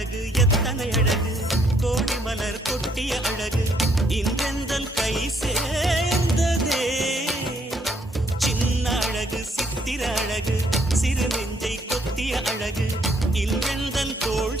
அழகு எத்தனை அழகு கோடி மலர் கொட்டிய அழகு இன்றெந்தல் கை சேர்ந்ததே சின்ன அழகு சித்திர அழகு சிறு நெஞ்சை கொத்திய அழகு இன்றெந்தல் தோள்